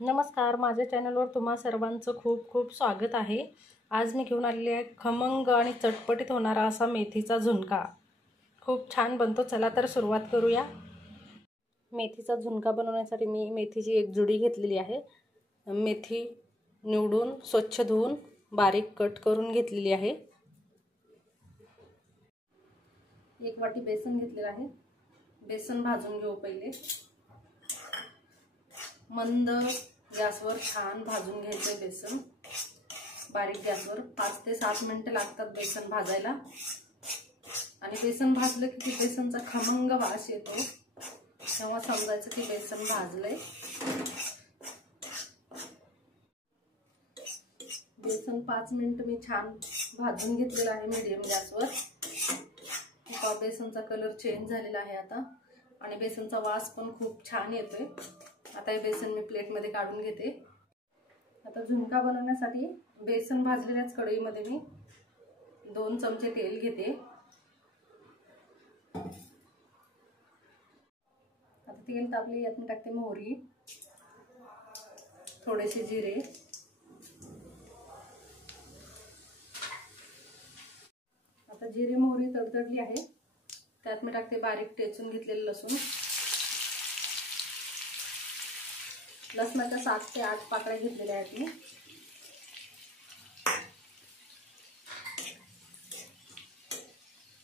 नमस्कार, माझ्या चॅनलवर तुम्हा सर्वांचं खूप खूप स्वागत आहे। आज मी घेऊन आलेली आहे खमंग आणि चटपटीत होणारा असा मेथीचा झुणका। खूप छान बनतो। चला तर सुरुवात करूया। मेथीचा झुणका बनवण्यासाठी मी मेथीची एक जुडी घेतलेली आहे। मेथी निवडून स्वच्छ धुवून बारीक कट करून घेतलेली आहे। एक वाटी बेसन घेतलेला आहे। बेसन भाजून घेऊ पहिले। मंद गॅसवर छान भाजून घ्यायचं बेसन। बारीक गॅसवर 5 ते 7 मिनिटे लागतात बेसन भाजायला। आणि बेसन भाजलं की बेसनचा खमंग वास येतो, तेव्हा समजायचं की बेसन भाजलंय। बेसन 5 मिनिट मी छान भाजून घेतलेलं आहे मीडियम गॅसवर। बेसनचा कलर चेंज झालेला आहे आता, आणि बेसनचा वास पण खूप छान येतोय। आता हे बेसन मी प्लेट मध्ये काढून घेते। आता झुणका बनवण्यासाठी बेसन भाजलेल्याच कढईमध्ये मी 2 चमचे तेल घेते। आता तेल तापले, यात मी टाकते मोहरी, थोडेसे जिरे, आता जिरे मोहरी तडतडली आहे, त्यात मी टाकते बारीक ठेचून घेतलेले लसूण। लसणाच्या 7 ते 8 पाकळ्या घेतलेल्या आहेत मी।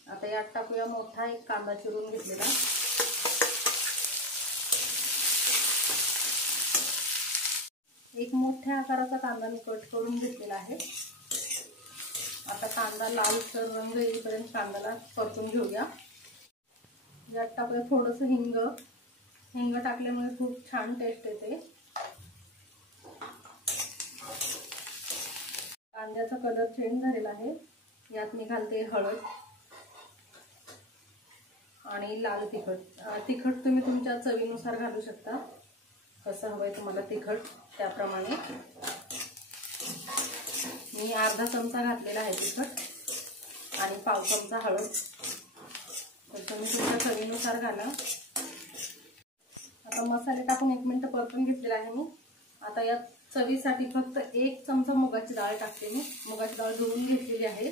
आता यात टाकूया मोठा एक कांदा चिरून घेतलेला। एक मोठ्या आकाराचा कांदा मी कट करून घेतलेला आहे। आता कांदा लालसर रंग येईपर्यंत कांद्याला परतून घेऊया। यात टाकूया थोडंसं हिंग। हिंग टाकल्यामुळे खूप छान टेस्ट येते। कांद्याचा कलर चेंज झालेला आहे, यात मी घालते हळद आणि लाल तिखट। तिखट तुम्ही तुमच्या चवीनुसार घालू शकता, कसं हवंय तुम्हाला तिखट त्याप्रमाणे। मी अर्धा चमचा घातलेला आहे तिखट, आणि पाव चमचा हळद, तर तुम्ही तुमच्या चवीनुसार घाला। आता मसाले टाकून 1 मिनिट परतून घेतलेला आहे मी। आता यात चवीसाठी फक्त 1 चमचा मुगाची डाळ टाकते मी। मुगाची डाळ धुवून घेतलेली आहे,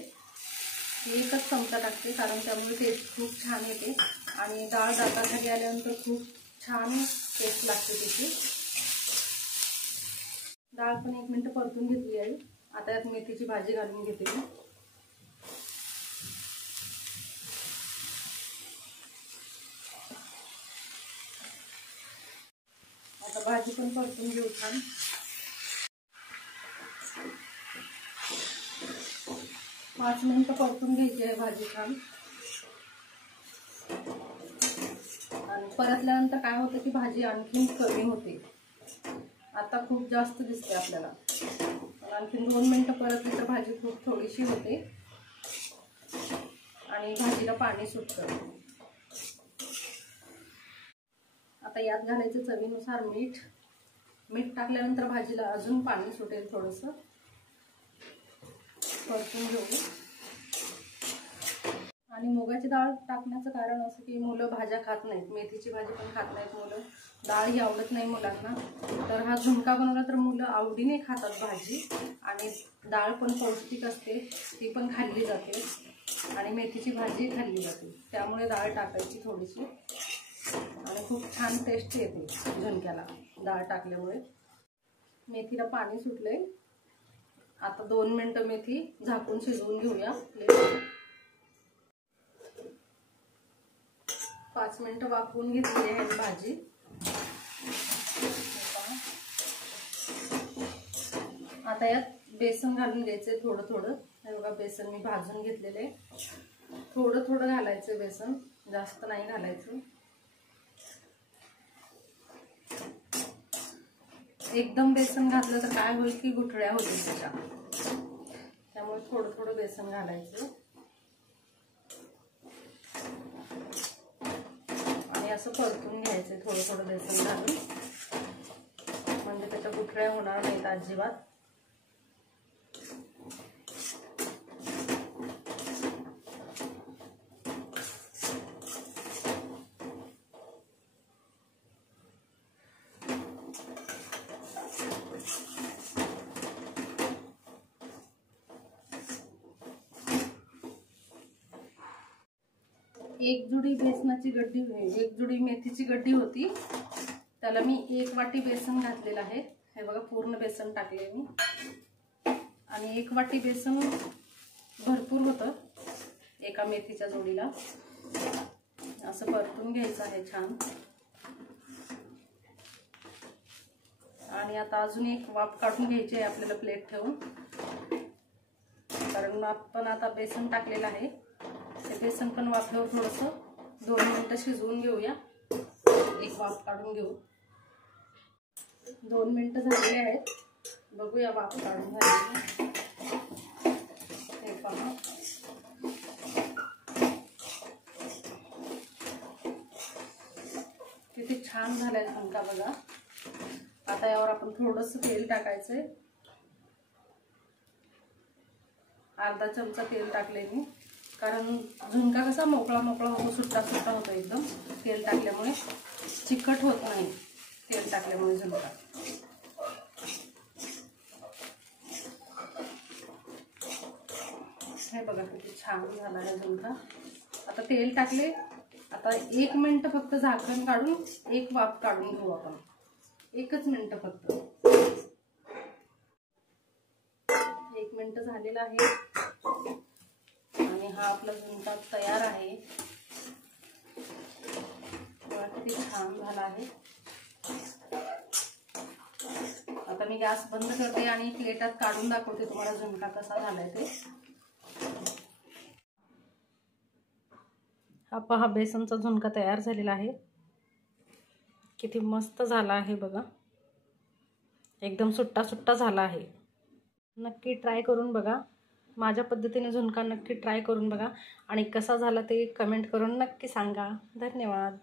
1च चमचा टाकते, कारण त्यामुळे टेस्ट खूप छान येते। आणि डाळ दाताखाली आल्यानंतर खूप छान टेस्ट लागते त्याची। डाळ पण 1 मिनिट परतून घेतली आहे। आता यात मेथीची भाजी घालून घेते मी। आता भाजी पण परतून घेऊ छान। पाच मिनिट परतून घ्यायची आहे भाजी छान। आणि परतल्यानंतर काय होतं की भाजी आणखीन कमी होते। आता खूप जास्त दिसते आपल्याला, आणखीन 2 मिनिट परतली तर भाजी खूप थोडीशी होते आणि भाजीला पाणी सुटतं। आता यात घालायचं चवीनुसार मीठ। मीठ टाकल्यानंतर भाजीला अजून पाणी सुटेल थोडंसं। परतून घेऊ। आणि मुगाची डाळ टाकण्याचं कारण असं की मुलं भाज्या खात नाहीत, मेथीची भाजी पण खात नाहीत मुलं, डाळ ही आवडत नाही मुलांना। तर हा झुणका बनवला तर मुलं आवडीने खातात भाजी, आणि डाळ पण पौष्टिक असते, ती पण खाल्ली जाते, आणि मेथीची भाजी खाल्ली जाते। त्यामुळे डाळ टाकायची थोडीशी, आणि खूप छान टेस्ट येते झुणक्याला डाळ टाकल्यामुळे। मेथीला पाणी सुटले। आता 2 मिनिटं मेथी झाकून शिजवून घेऊया। 5 मिनिटं वाफवून घेतली आहे भाजी। आता यात बेसन घालून घ्यायचे थोडं थोडं। हे बघा, बेसन मी भाजून घेतलेले, थोडं थोडं घालायचं बेसन, जास्त नाही घालायचं। एकदम बेसन घातलं तर काय होईल की गुठळ्या होतील त्याच्या, त्यामुळे थोडं थोडं बेसन घालायचं। आणि असं परतून घ्यायचं थोडं थोडं बेसन घालून, म्हणजे त्याच्या गुठळ्या होणार नाहीत अजिबात। एक जुडी बेसनाची गड्डी, एक जुडी मेथीची गड्डी होती, त्याला मी 1 वाटी बेसन घातलेलं आहे. हे बघा पूर्ण बेसन टाकले मी. आणि 1 वाटी बेसन भरपूर होतं एका मेथीच्या जोडीला. असं परतून घ्यायचं आहे छान. आणि आता अजून एक वाफ काढून घ्यायची आहे आपल्याला प्लेट ठेवून, कारण आपण आता बेसन टाकलेलं आहे. ते बेसन पण वाफेवर थोडंसं 2 मिनिटं शिजवून घेऊया. एक वाफ काढून घेऊ. 2 मिनिटं झालेले आहेत. बघूया वाफ काढून झाली. हे पहा, किती छान झालाय झुणका बघा. आता यावर आपण थोडंसं तेल टाकायचंय. अर्धा चमचा तेल टाकले मी, कारण झुणका कसा मोकळा मोकळा होतो, सुट्टा सुट्टा होतो एकदम. तेल टाकल्यामुळे चिकट होत नाही, तेल टाकल्यामुळे झुणका. हे बघा किती छान झाला आहे झुणका. आता तेल टाकले. आता 1 मिनिट फक्त झाकण काढून एक वाफ काढून घेऊ आपण. 1च मिनिट फक्त. 1 मिनिट झालेला आहे आणि हा आपला झुणका तयार आहे. किती छान झाला आहे. आता मी गॅस बंद करते आणि प्लेटात काढून दाखवते तुम्हाला झुणका कसा झालाय ते. हा पहा, बेसनचा झुणका तयार झालेला आहे. किती मस्त झाला आहे बघा. एकदम सुट्टा सुट्टा झाला आहे. नक्की ट्राय करून बघा. माझ्या पद्धतीने झुणका नक्की ट्राय करून बघा आणि कसा झाला ते कमेंट करून नक्की सांगा. धन्यवाद.